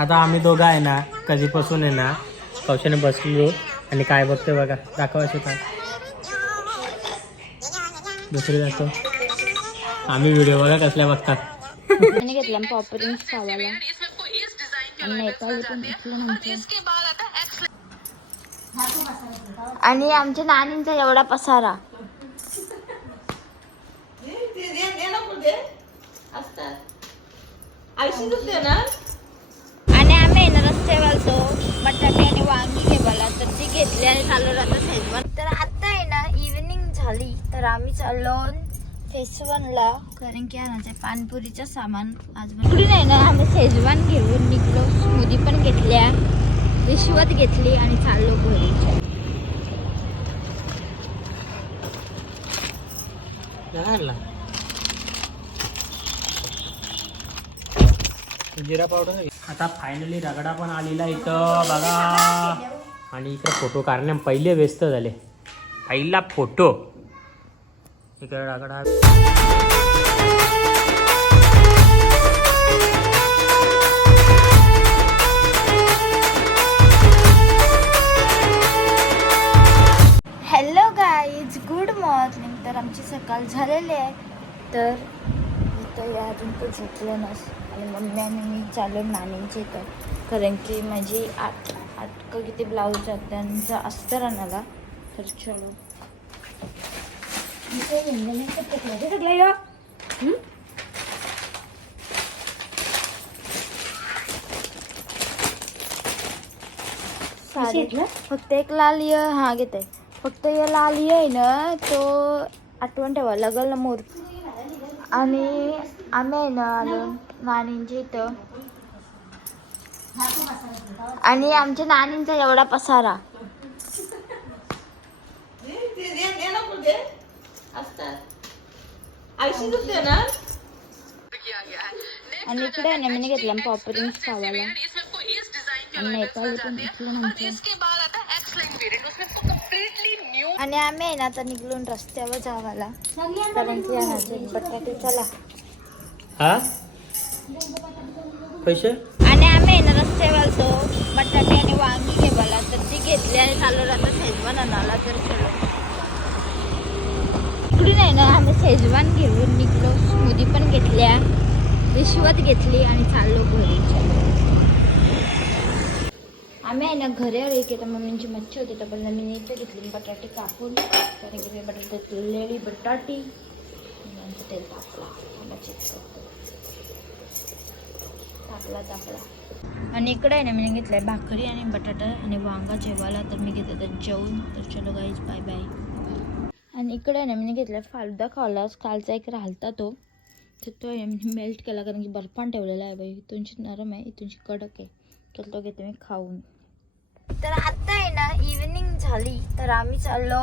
आता आम्ही दोघं आहे ना कधीपासून आहे ना कौशाने बसलो आणि काय बघतोय बघा. दाखव असे काय. दुसरी दाखव. आम्ही व्हिडिओ बघा कसल्या बघतात. आणि घेतला पॉपरिंग खावायला आमच्या नानींचा एवढा पसारा. आणि आम्ही तो बटाटे आणि वांगी ठेवायला. तर ती घेतली आणि चालू राहतो फेसवन तर आता आहे ना इव्हिनिंग झाली. तर आम्ही चाललो फेसवनला कारण की आणायचं पानपुरीचं सामान आज इकडून आहे ना आम्ही शेजवान घेऊन निघलो. स्मूदी पण घेतल्या रिश्वत घेतली आणि चाललो घरी. जिरा पावडर आता फायनली रगडा पण आलेला इथं बघा. आणि इकडे फोटो काढण्या पहिले व्यस्त झाले. पहिला फोटो इकडे ragda. Hello guys good morning तर आमची सकाळ झालेली आहे. तर इथं या अजून तो झोपलं नसतं. आणि मम्मी आणि मी चालू नानींचे इथं कारण की माझी आठ आठ का किती ब्लाऊज आहेत त्यांचा अस्तर आणाला तर चलो? साडी. फक्त एक लाल य हा घेते. फक्त या लाल य आहे ना तो आठवण ठेवा लागल मोर. आणि आम्ही आहे ना आलो नानींच्या इथं. आणि आमच्या नानींचा एवढा पसारा. आणि इकडे आहे ना मी घेतला पॉपरिंग खावायला आणि आम्ही आहे ना आता निघलून रस्त्यावर जावाला. कारण की बटाटे चला. हा? पैसे? आणि आम्ही आहे ना बटाटे आणि वांगी घेवाला तर ती घेतली आणि चालू राहतो शेजवान आणाला तर चलो. इकडून नाही ना आम्ही शेजवान घेऊन निघलो. स्मूदी पण घेतल्या. रिश्वत घेतली आणि चाललो घरी. आम्ही आहे ना घरी आले. की आता मम्मींची मच्छी होती तर पण मी इथं घेतली बटाटे कापून. कारण की मी बटाटे तळलेली बटाटी. नंतर तेल टाकला मच्छी टाकला टाकला आणि इकडे आहे ना मी घेतलंय भाकरी आणि बटाटा आणि वांगा जेवायला तर मी घेतलं तर जेवून. तर चलो गाईज बाय बाय आणि इकडे आहे ना मी घेतलं फालुदा खावला कालचा एक राहता तो. तर तो मेल्ट केला कारण की बर्फान ठेवलेला आहे बाई. इथूनची नरम आहे इथूनची कडक आहे. तर तो घेते मी खाऊन. तर आता आहे ना इव्हिनिंग झाली. तर आम्ही चाललो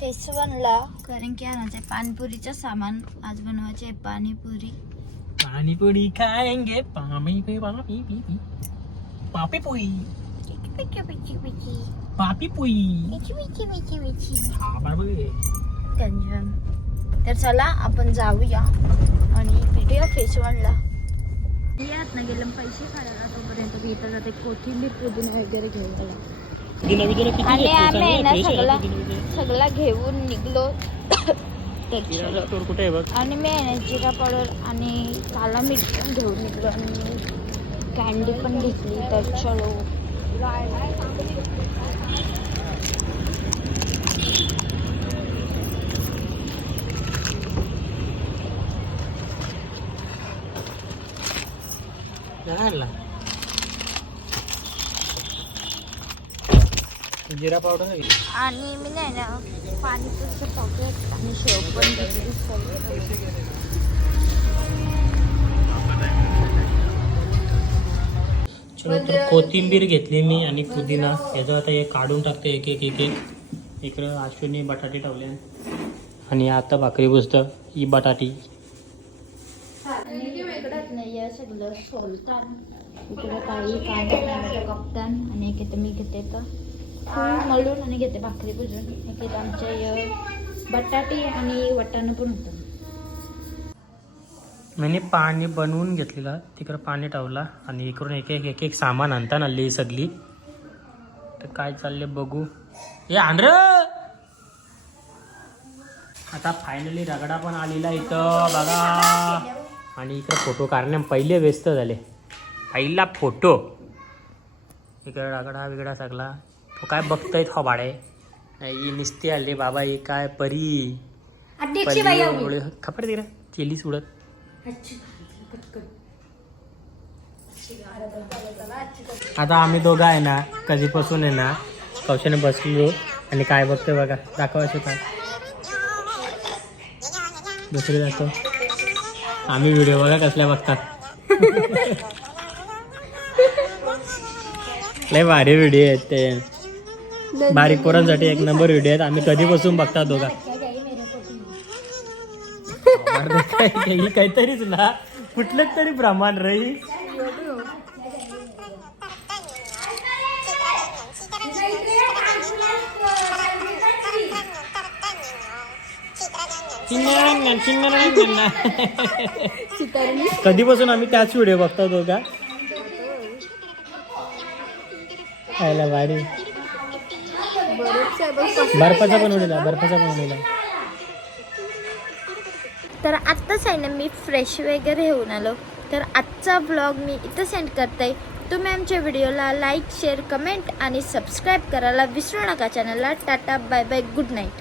फेसवनला कारण की आणायचं आहे पाणीपुरीचं सामान. आज बनवायचे आहे पाणीपुरी. पाणीपुरी खाएंगे पापी पे पापी पी पी पापी पुई. पापी पुई. गंजन तर चला आपण जाऊया. आणि भेटूया फेसवनला यात ना गेलं पैसे काढायला तोपर्यंत इथं जाते. कोथिंबीर पुदिना वगैरे घेऊन किती आणि? आम्ही ना सगळा. सगळा घेऊन निघलो. तर स्टोर कुठे आहे बघ आणि मी आहे जिरा पावडर आणि काला मीठ पण घेऊन निघलो आणि कॅन्डी पण घेतली तर चलो आणला जिरा पावडर. आणि मी नाही ना पाणीपुरीचं पॉकेट आणि शेव पण चलो तर कोथिंबीर घेतली मी आणि पुदिना. याचं आता हे काढून टाकते एक एक एक एक. इकडं अश्विनी बटाटे ठेवले. आणि आता भाकरी बुजतं ही बटाटी. सगळं सोलतान. इकडं काही कापतान. आणि एक मी घेते तर. मळून आणि घेते भाकरी भुजून एक आमच्या बटाटे आणि वटाणं पण होतं. मी पाणी बनवून घेतलेलं. तिकडं पाणी टावला आणि इकडून एक एक एक एक सामान आणता आली सगळी. तर काय चालले बघू. हे आंध्र! आता फायनली रगडा पण आलेला इथं बघा. आणि इकडे फोटो काढण्या पहिले व्यस्त झाले. पहिला फोटो इकडे रगडा बिगडा सगळा. काय बघतोय हो भाडे ही निस्ती आली बाबा ही काय परी? खबर तिला केलीच उडत. आता आम्ही दोघं आहे ना कधीपासून आहे ना कौशाने बसलो आणि काय बघतोय बघा दाखवायचं काय. दुसरी दाखव. आम्ही व्हिडिओ बघा कसल्या बघतात. लय भारी व्हिडिओ आहेत ते. बारीक पोरांसाठी एक नंबर व्हिडिओ आहेत आम्ही कधीपासून बघतात दोघा? काहीतरीच ना. कुठलंच तरी प्रमाण रही कधीपासून आम्ही त्याच व्हिडिओ बघतो दोघा? खायला भारी. बर्फाचा बनवलेला बर्फाचा बनवलेला तर आत्ताच आहे ना मी फ्रेश वगैरे होऊन आलो. तर आजचा ब्लॉग मी इथं सेंड करते. तुम्ही आमच्या व्हिडिओला लाईक शेअर कमेंट आणि सबस्क्राईब करायला विसरू नका चॅनलला tata bye bye good night